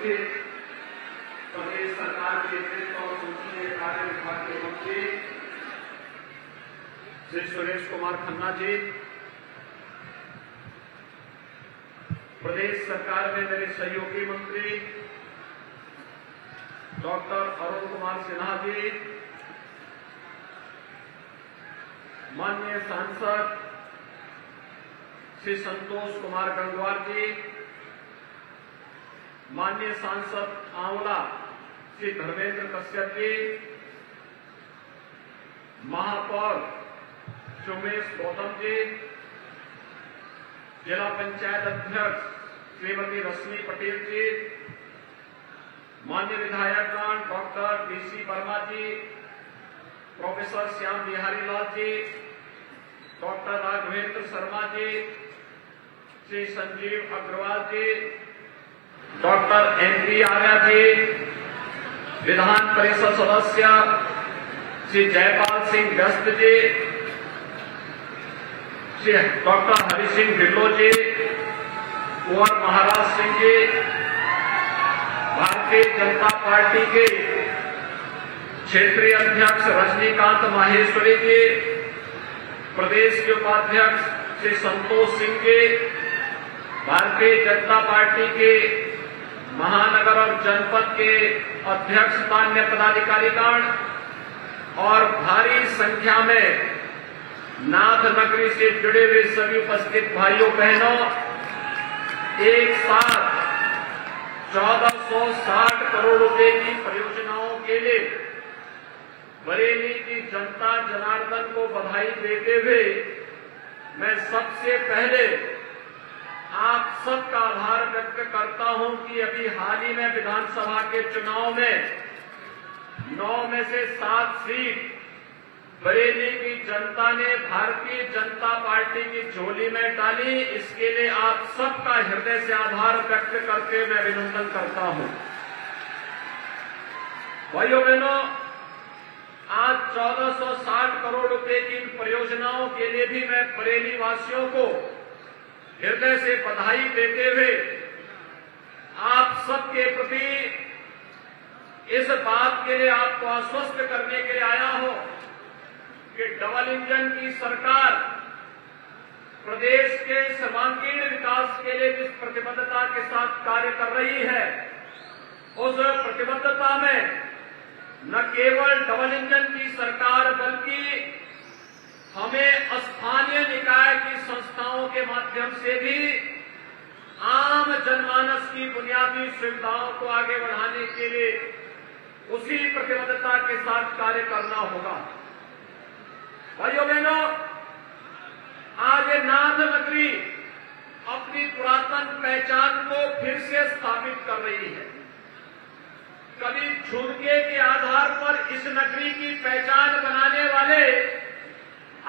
उपस्थित प्रदेश सरकार के वित्त और संसदीय कार्य विभाग के मंत्री श्री सुरेश कुमार खन्ना जी, प्रदेश सरकार में मेरे सहयोगी मंत्री डॉक्टर अरुण कुमार सिन्हा जी, माननीय सांसद श्री संतोष कुमार गंगवार जी, माननीय सांसद आंवला श्री धर्मेंद्र कश्यप जी, महापौर उमेश गौतम जी, जिला पंचायत अध्यक्ष श्रीमती रश्मि पटेल जी, माननीय विधायकगण डॉक्टर डीसी वर्मा जी, प्रोफेसर श्याम बिहारी लाल जी, डॉक्टर राघवेंद्र शर्मा जी, श्री संजीव अग्रवाल जी, डॉक्टर एनपी आर्या जी, विधान परिषद सदस्य श्री जयपाल सिंह व्यस्त जी, श्री डॉक्टर हरि सिंह ढिल्लो जी, कुंवर महाराज सिंह जी, भारतीय जनता पार्टी के क्षेत्रीय अध्यक्ष रजनीकांत माहेश्वरी जी, प्रदेश के उपाध्यक्ष श्री संतोष सिंह जी, भारतीय जनता पार्टी के महानगर और जनपद के अध्यक्ष मान्य पदाधिकारीगण और भारी संख्या में नाथ नगरी से जुड़े हुए सभी उपस्थित भाइयों बहनों, एक साथ 1460 करोड़ रुपए की परियोजनाओं के लिए बरेली की जनता जनार्दन को बधाई देते हुए मैं सबसे पहले आप सबका आभार व्यक्त करता हूं कि अभी हाल ही में विधानसभा के चुनाव में 9 में से 7 सीट बरेली की जनता ने भारतीय जनता पार्टी की झोली में डाली। इसके लिए आप सबका हृदय से आभार व्यक्त करके मैं अभिनंदन करता हूं। भाइयों बहनों, आज 1460 करोड़ रुपए की इन परियोजनाओं के लिए भी मैं बरेली वासियों को हृदय से बधाई देते हुए आप सबके प्रति इस बात के लिए आपको आश्वस्त करने के लिए आया हूं कि डबल इंजन की सरकार प्रदेश के सर्वांगीण विकास के लिए जिस प्रतिबद्धता के साथ कार्य कर रही है, उस प्रतिबद्धता में न केवल डबल इंजन की सरकार बल्कि हमें स्थानीय निकाय की संस्थाओं के माध्यम से भी आम जनमानस की बुनियादी सुविधाओं को आगे बढ़ाने के लिए उसी प्रतिबद्धता के साथ कार्य करना होगा। भाइयों बहनों, आज नाथ नगरी अपनी पुरातन पहचान को फिर से स्थापित कर रही है। कभी झुमके के आधार पर इस नगरी की पहचान बनाने वाले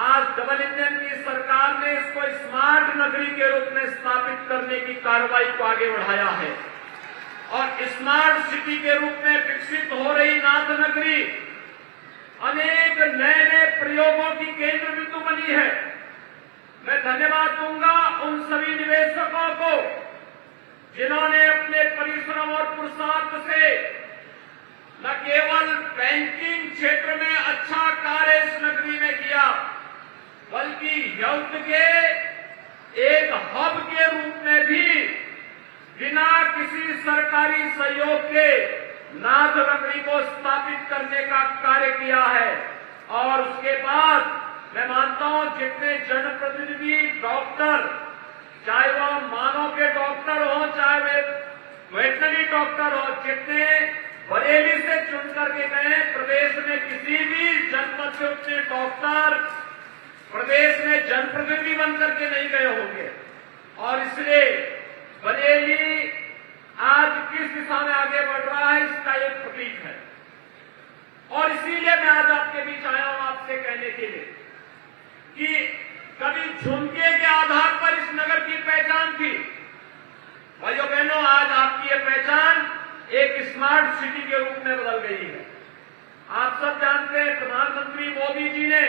आज डबल इंजन की सरकार ने इसको स्मार्ट नगरी के रूप में स्थापित करने की कार्रवाई को आगे बढ़ाया है और स्मार्ट सिटी के रूप में विकसित हो रही नाथ नगरी अनेक नए नए प्रयोगों की केंद्र बिंदु बनी है। मैं धन्यवाद दूंगा उन सभी निवेशकों को जिन्होंने अपने परिश्रम और पुरुषार्थ से न केवल बैंकिंग क्षेत्र में अच्छा कार्य इस नगरी में किया, बल्कि हेल्थ के एक हब के रूप में भी बिना किसी सरकारी सहयोग के नाथ नगरी को स्थापित करने का कार्य किया है। और उसके बाद मैं मानता हूं जितने जनप्रतिनिधि डॉक्टर, चाहे वह मानव के डॉक्टर हो चाहे वे वेटनरी डॉक्टर हो, जितने बरेली से चुन करके गए, प्रदेश में किसी भी जनपद से उतने डॉक्टर प्रदेश में जनप्रतिनिधि बनकर के नहीं गए होंगे। और इसलिए बरेली आज किस दिशा में आगे बढ़ रहा है इसका एक प्रतीक है। और इसीलिए मैं आज आपके बीच आया हूं आपसे कहने के लिए कि कभी झुमके के आधार पर इस नगर की पहचान थी। भाइयों बहनों, आज आपकी ये पहचान एक स्मार्ट सिटी के रूप में बदल गई है। आप सब जानते हैं प्रधानमंत्री मोदी जी ने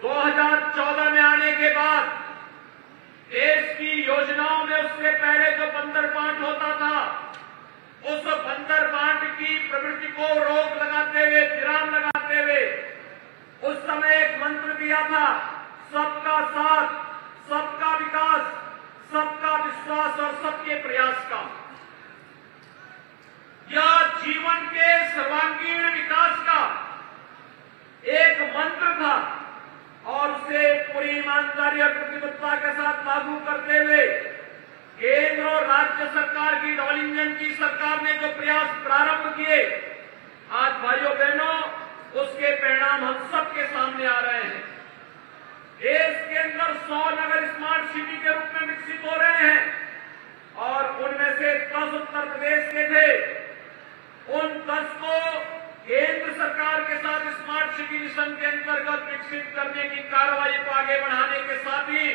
2014 में आने के बाद देश की योजनाओं में उससे पहले जो बंदरबांट होता था सबके प्रयास का, यह जीवन के सर्वांगीण विकास का एक मंत्र था और उसे पूरी ईमानदारी और प्रतिबद्धता के साथ लागू करते हुए केंद्र और राज्य सरकार की डबल इंजन की सरकार ने जो प्रयास प्रारंभ किए, आज भाइयों बहनों उसके परिणाम हम सबके सामने आ रहे हैं। देश के अंदर 100 नगर स्मार्ट सिटी के रूप में विकसित हो रहे हैं और उनमें से 10 उत्तर प्रदेश के थे। उन 10 को केंद्र सरकार के साथ स्मार्ट सिटी मिशन के अंतर्गत विकसित करने की कार्रवाई को आगे बढ़ाने के साथ ही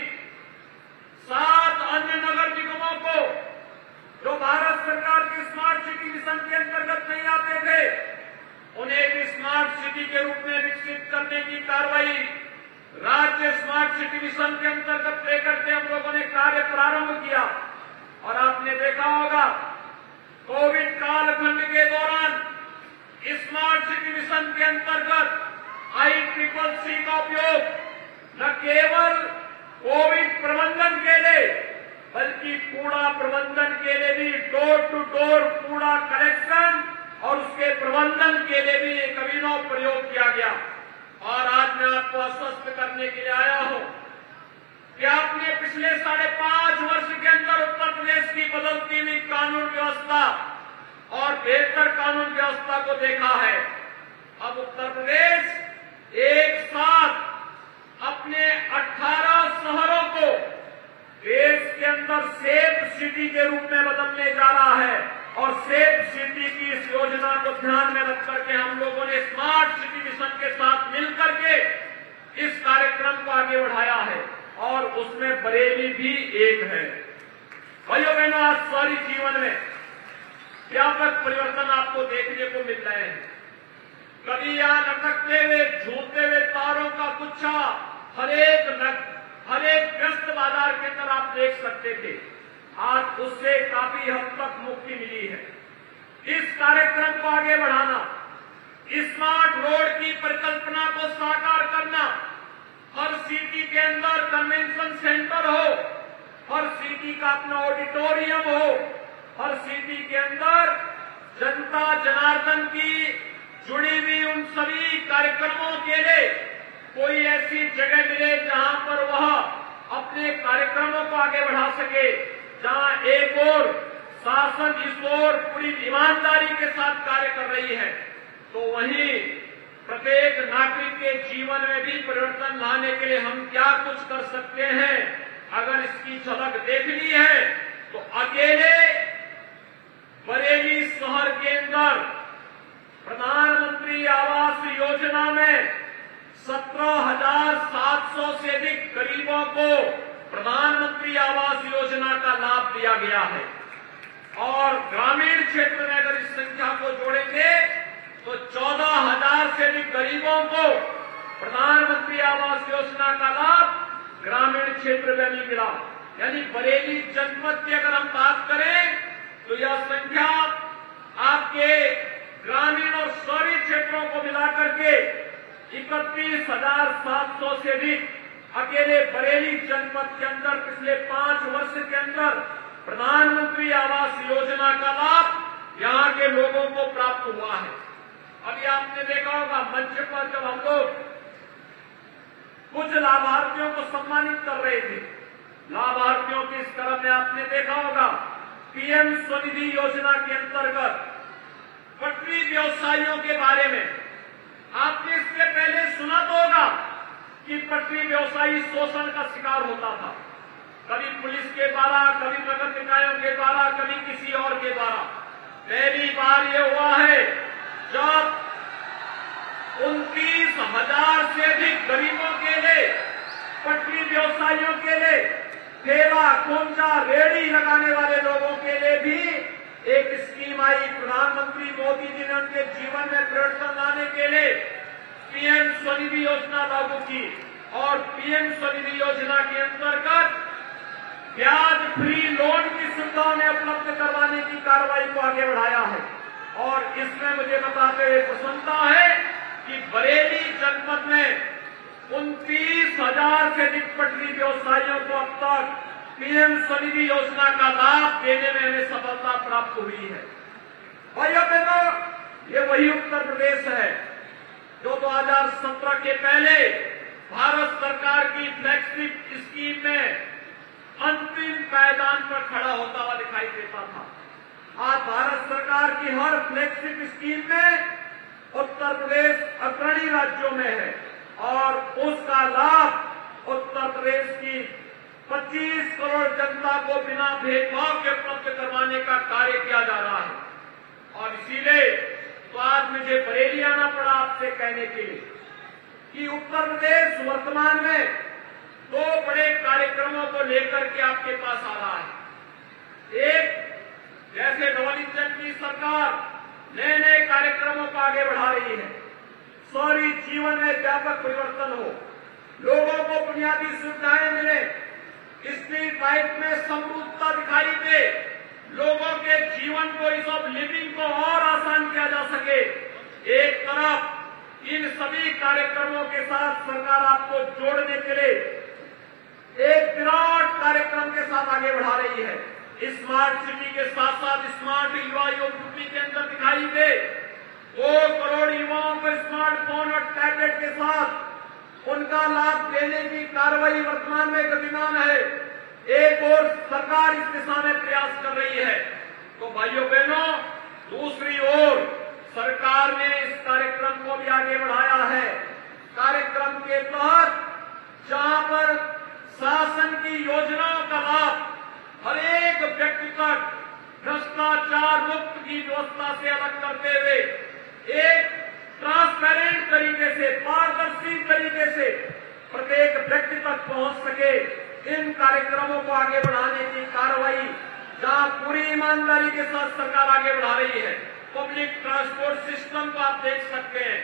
7 अन्य नगर निगमों को जो भारत सरकार के स्मार्ट सिटी मिशन के अंतर्गत नहीं आते थे, उन्हें भी स्मार्ट सिटी के रूप में विकसित करने की कार्रवाई राज्य स्मार्ट सिटी मिशन के अंतर्गत लेकर के हम लोगों ने कार्य प्रारंभ किया। और आपने देखा होगा कोविड कालखंड के दौरान स्मार्ट सिटी मिशन के अंतर्गत ICCC का उपयोग न केवल कोविड प्रबंधन के लिए बल्कि कूड़ा प्रबंधन के लिए भी, डोर टू डोर कूड़ा कलेक्शन और उसके प्रबंधन के लिए भी एक अभिनव प्रयोग किया गया। और आज मैं आपको आश्वस्त करने के लिए आया हूं कि आपने पिछले 5.5 वर्ष के अंदर उत्तर प्रदेश की बदलती हुई कानून व्यवस्था और बेहतर कानून व्यवस्था को देखा है। अब उत्तर प्रदेश एक साथ अपने 18 शहरों को देश के अंदर सेफ सिटी के रूप में बदलने जा रहा है और सेफ सिटी की इस योजना को ध्यान में रख करके हम लोगों ने स्मार्ट सिटी मिशन के साथ मिलकर के इस कार्यक्रम को आगे बढ़ाया है और उसमें बरेली भी एक है। भाइयों बहनों, आज शहरी जीवन में व्यापक परिवर्तन आपको देखने को मिल रहे हैं। कभी यहां लटकते हुए झूलते हुए तारों का गुच्छा हर एक व्यस्त बाजार के अंदर आप देख सकते थे, आज उससे काफी हद तक मुक्ति मिली है। इस कार्यक्रम को आगे बढ़ाना, स्मार्ट रोड की परिकल्पना को साकार करना, हर सिटी के अंदर कन्वेंशन सेंटर हो, हर सिटी का अपना ऑडिटोरियम हो, हर सिटी के अंदर जनता जनार्दन की जुड़ी हुई उन सभी कार्यक्रमों के लिए कोई ऐसी जगह मिले जहां पर वह अपने कार्यक्रमों को आगे बढ़ा सके, जहां एक और शासन इस ओर पूरी ईमानदारी के साथ कार्य कर रही है, तो वहीं प्रत्येक नागरिक के जीवन में भी परिवर्तन लाने के लिए हम क्या कुछ कर सकते हैं। अगर इसकी झलक देखनी है तो अकेले बरेली शहर के अंदर प्रधानमंत्री आवास योजना में 17,700 से अधिक गरीबों को प्रधानमंत्री आवास योजना का लाभ दिया गया है और ग्रामीण क्षेत्र में अगर इस संख्या को जोड़ेंगे तो 14,000 से अधिक गरीबों को प्रधानमंत्री आवास योजना का लाभ ग्रामीण क्षेत्र में भी मिला। यानी बरेली जनपद की अगर हम बात करें तो यह संख्या आपके ग्रामीण और शहरी क्षेत्रों को मिलाकर के 31,700 से अधिक अकेले बरेली जनपद के अंदर पिछले 5 वर्ष के अंदर प्रधानमंत्री आवास योजना का लाभ यहां के लोगों को प्राप्त हुआ है। अभी आपने देखा होगा मंच पर जब हम लोग कुछ लाभार्थियों को सम्मानित कर रहे थे, लाभार्थियों की इस तरफ में आपने देखा होगा पीएम स्वनिधि योजना के अंतर्गत पटरी व्यवसायियों के बारे में आपने इससे पहले सुना तो होगा कि पटरी व्यवसायी शोषण का शिकार होता था, कभी पुलिस के द्वारा, कभी नगर निकायों के द्वारा, कभी किसी और के द्वारा। पहली बार ये हुआ है जब 29,000 से अधिक गरीबों के लिए, पटरी व्यवसायियों के लिए, ठेला खोमचा रेहड़ी लगाने वाले लोगों के लिए भी एक स्कीम आई। प्रधानमंत्री मोदी जी ने उनके जीवन में परिवर्तन लाने के लिए पीएम स्वनिधि योजना लागू की और पीएम स्वनिधि योजना के अंतर्गत ब्याज फ्री लोन की सुविधा उन्हें उपलब्ध करवाने की कार्रवाई को आगे बढ़ाया है। और इसमें मुझे बताते हुए प्रसन्नता है कि बरेली जनपद में 29,000 से अधिक पटरी व्यवसायियों को अब तक पीएम स्वनिधि योजना का लाभ देने में हमें सफलता प्राप्त हुई है। भाइयों बहनों, ये वही उत्तर प्रदेश है जो 2017 के पहले भारत सरकार की फ्लैगशिप स्कीम में अंतिम पायदान पर खड़ा होता हुआ दिखाई देता था। आज भारत सरकार की हर फ्लैगशिप स्कीम में उत्तर प्रदेश अग्रणी राज्यों में है और उसका लाभ उत्तर प्रदेश की 25 करोड़ जनता को बिना भेदभाव के उपलब्ध करवाने का कार्य किया जा रहा है। और इसीलिए तो आज मुझे बरेली आना पड़ा आपसे कहने के लिए कि उत्तर प्रदेश वर्तमान में 2 बड़े कार्यक्रमों को लेकर के आपके पास आ रहा है। एक, जैसे डबल इंजन की सरकार नए नए कार्यक्रमों को आगे बढ़ा रही है, शहरी जीवन में व्यापक परिवर्तन हो, लोगों को बुनियादी सुविधाएं मिले, स्ट्रीट लाइफ में समरूपता दिखाई दे, लोगों के जीवन को, इस ऑफ लिविंग को और आसान किया जा सके। एक तरफ इन सभी कार्यक्रमों के साथ सरकार आपको जोड़ने के लिए एक विराट कार्यक्रम के साथ आगे बढ़ा रही है। स्मार्ट सिटी के साथ साथ स्मार्ट युवा यूपी के अंदर दिखाई दे 2 करोड़ युवाओं को स्मार्टफोन और टैबलेट के साथ उनका लाभ देने की कार्रवाई वर्तमान में गतिमान है। एक और सरकार इस दिशा में प्रयास कर रही है। तो भाइयों बहनों, दूसरी ओर सरकार ने इस कार्यक्रम को भी आगे बढ़ाया है। कार्यक्रम के तहत जहां पर शासन की योजनाओं का लाभ हर एक व्यक्ति तक भ्रष्टाचार मुक्त की व्यवस्था से अलग करते हुए एक ट्रांसपेरेंट तरीके से, पारदर्शी तरीके से प्रत्येक व्यक्ति तक पहुंच सके, इन कार्यक्रमों को आगे बढ़ाने की कार्रवाई जहां पूरी ईमानदारी के साथ सरकार आगे बढ़ा रही है। पब्लिक ट्रांसपोर्ट सिस्टम को आप देख सकते हैं,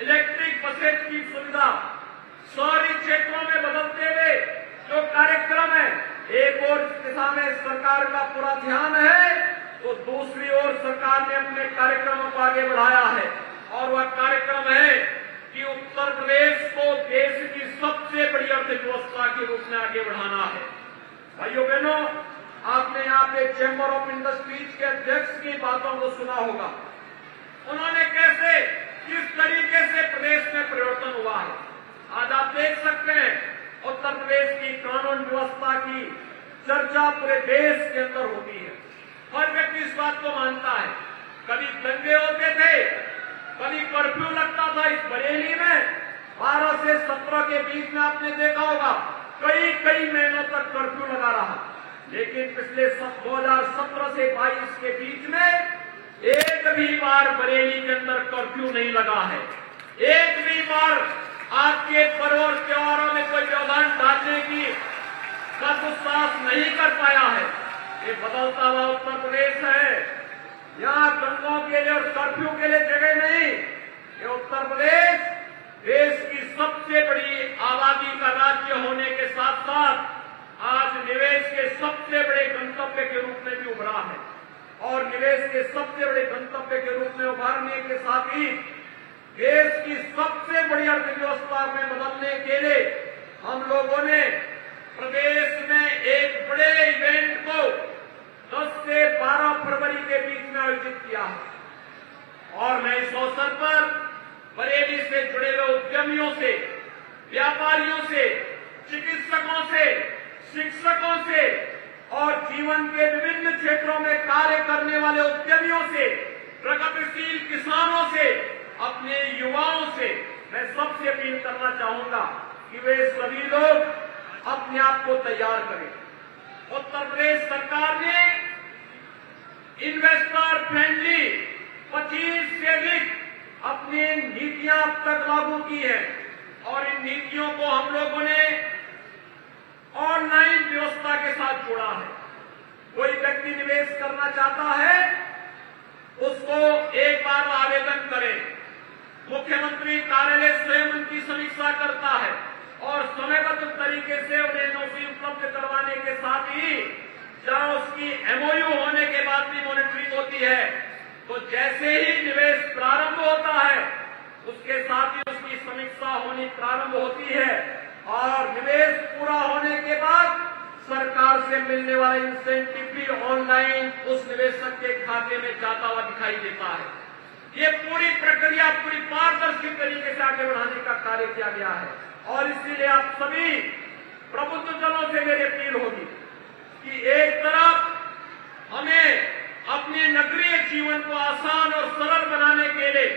इलेक्ट्रिक बसेज की सुविधा, शहरी क्षेत्रों में बदलते हुए जो कार्यक्रम है, एक और दिशा में सरकार का पूरा ध्यान है तो दूसरी ओर सरकार ने अपने कार्यक्रमों को आगे बढ़ाया है। और वह कार्यक्रम है कि उत्तर प्रदेश को देश की सबसे बड़ी अर्थव्यवस्था के रूप में आगे बढ़ाना है। भाइयों बहनों, आपने यहाँ पे चैम्बर ऑफ इंडस्ट्रीज के अध्यक्ष की बातों को सुना होगा। उन्होंने कैसे, किस तरीके से प्रदेश में परिवर्तन हुआ है। आज आप देख सकते हैं उत्तर प्रदेश की कानून व्यवस्था की चर्चा पूरे देश के अंदर होती है। हर व्यक्ति इस बात को मानता है। कभी दंगे होते थे, कभी कर्फ्यू लगता था। इस बरेली में 12 से 17 के बीच में आपने देखा होगा कई महीनों तक कर्फ्यू लगा रहा। लेकिन पिछले 2017 से 22 के बीच में एक भी बार बरेली के अंदर कर्फ्यू नहीं लगा है। एक भी बार आपके पर्व और त्योहारों में कोई व्यवधान डालने की का दुस्साहस नहीं कर पाया है। ये बदलता हुआ उत्तर प्रदेश है। यहाँ दंगों के लिए और कर्फ्यू के लिए जगह नहीं। ये उत्तर प्रदेश देश की सबसे बड़ी आबादी का राज्य होने के साथ साथ आज निवेश के सबसे बड़े गंतव्य के रूप में भी उभरा है। और निवेश के सबसे बड़े गंतव्य के रूप में उभारने के साथ ही देश की सबसे बड़ी अर्थव्यवस्था में बदलने के लिए हम लोगों ने प्रदेश में एक बड़े इवेंट को 10 से 12 फरवरी के बीच में आयोजित किया है। और मैं इस अवसर पर बरेली से जुड़े हुए उद्यमियों से, व्यापारियों से, चिकित्सकों से, शिक्षकों से और जीवन के विभिन्न क्षेत्रों में कार्य करने वाले उद्यमियों से, प्रगतिशील किसानों से, अपने युवाओं से मैं सबसे अपील करना चाहूंगा कि वे सभी लोग अपने आप को तैयार करें। उत्तर प्रदेश सरकार ने इन्वेस्टर फ्रेंडली 25 से अधिक अपनी नीतियां अब तक लागू की है और इन नीतियों को हम लोगों ने ऑनलाइन व्यवस्था के साथ जोड़ा है। कोई व्यक्ति निवेश करना चाहता है, उसको एक बार आवेदन करें। मुख्यमंत्री कार्यालय स्वयं उनकी समीक्षा करता है और समयबद्ध तरीके से उन्हें एनओसी उपलब्ध करवाने के साथ ही जहां उसकी एमओयू होने के बाद भी मॉनिटरिंग होती है। तो जैसे ही निवेश प्रारंभ होता है उसके साथ ही उसकी समीक्षा होनी प्रारंभ होती है और निवेश पूरा होने के बाद सरकार से मिलने वाला इंसेंटिव भी ऑनलाइन उस निवेशक के खाते में जाता हुआ दिखाई देता है। ये पूरी प्रक्रिया पूरी पारदर्शी तरीके से आगे बढ़ाने का कार्य किया गया है और इसीलिए आप सभी प्रबुद्ध जनों से मेरी अपील होगी कि एक तरफ हमें अपने नगरीय जीवन को आसान और सरल बनाने के लिए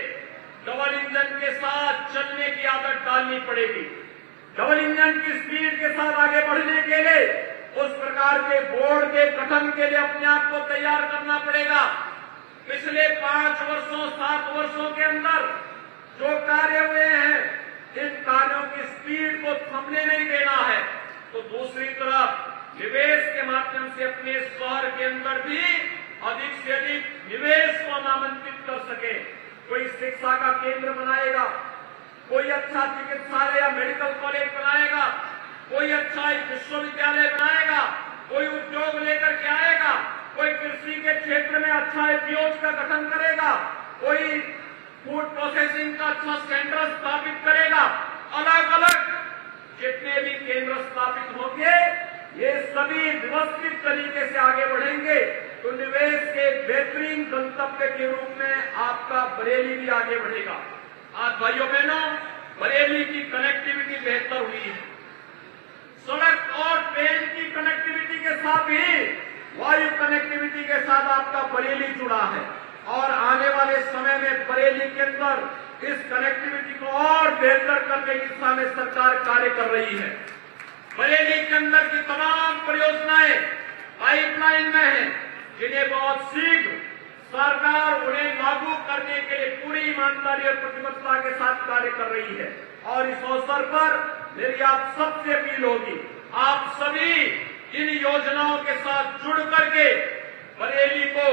डबल इंजन के साथ चलने की आदत डालनी पड़ेगी। डबल इंजन की स्पीड के साथ आगे बढ़ने के लिए उस प्रकार के बोर्ड के गठन के लिए अपने आप को तैयार करना पड़ेगा। पिछले 5 वर्षों 7 वर्षों के अंदर जो कार्य हुए हैं, इन कार्यों की स्पीड को थमने नहीं देना है। तो दूसरी तरफ निवेश के माध्यम से अपने शहर के अंदर भी अधिक से अधिक निवेश को आमंत्रित कर सके। कोई शिक्षा का केंद्र बनाएगा, कोई अच्छा चिकित्सालय या मेडिकल कॉलेज बनाएगा, कोई अच्छा विश्वविद्यालय बनाएगा, कोई उद्योग लेकर के आएगा, कोई कृषि के क्षेत्र में अच्छा उद्योग का गठन करेगा, कोई फूड प्रोसेसिंग का अच्छा सेंटर स्थापित करेगा। अलग अलग जितने भी केंद्र स्थापित होंगे, ये सभी व्यवस्थित तरीके से आगे बढ़ेंगे तो निवेश के बेहतरीन गंतव्य के रूप में आपका बरेली भी आगे बढ़ेगा। आज भाइयों बहनों, बरेली की कनेक्टिविटी बेहतर हुई है। सड़क और ट्रेन की कनेक्टिविटी के साथ ही वायु कनेक्टिविटी के साथ आपका बरेली जुड़ा है और आने वाले समय में बरेली के अंदर इस कनेक्टिविटी को और बेहतर करने की दिशा में सरकार कार्य कर रही है। बरेली के अंदर की तमाम परियोजनाएं पाइपलाइन में हैं, जिन्हें बहुत शीघ्र सरकार उन्हें लागू करने के लिए पूरी ईमानदारी और प्रतिबद्धता के साथ कार्य कर रही है। और इस अवसर पर मेरी आप सबसे अपील होगी, आप सभी इन योजनाओं के साथ जुड़ करके बरेली को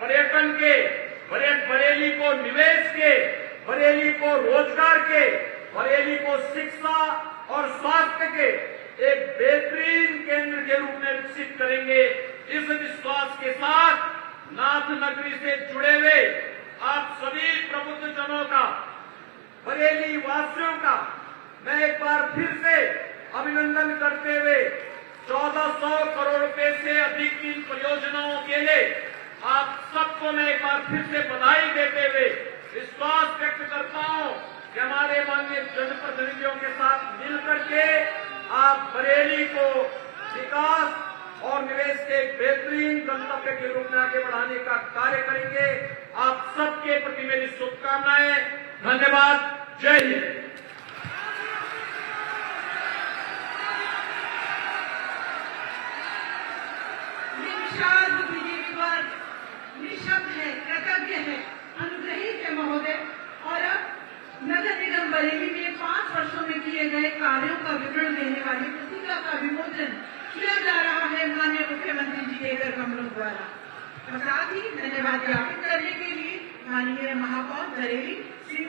पर्यटन के, बरेली को निवेश के, बरेली को रोजगार के, बरेली को शिक्षा और स्वास्थ्य के एक बेहतरीन केंद्र के रूप में विकसित करेंगे। इस विश्वास के साथ नाथ नगरी से जुड़े हुए आप सभी प्रबुद्ध जनों का, बरेली वासियों का मैं एक बार फिर से अभिनंदन करते हुए 1400 करोड़ रुपए से अधिक की परियोजनाओं के लिए आप सबको मैं एक बार फिर से बधाई देते हुए विश्वास व्यक्त करता हूं कि हमारे माननीय जनप्रतिनिधियों के साथ मिलकर के आप बरेली को विकास और निवेश के एक बेहतरीन गंतव्य के रूप में आगे बढ़ाने का कार्य करेंगे। आप सबके प्रति मेरी शुभकामनाएं। धन्यवाद। जय हिंद। बुद्धिजीवी वर्ग निशब्द है, कृतज्ञ है, अनुग्रहित है महोदय। और अब नगर निगम बरेली में 5 वर्षों में किए गए कार्यों का विवरण देने वाली पुस्तिका का विमोचन किया जा रहा है माननीय मुख्यमंत्री जी के कर कमलों द्वारा। और साथ ही धन्यवाद ज्ञापित करने के लिए माननीय महापौर बरेली श्री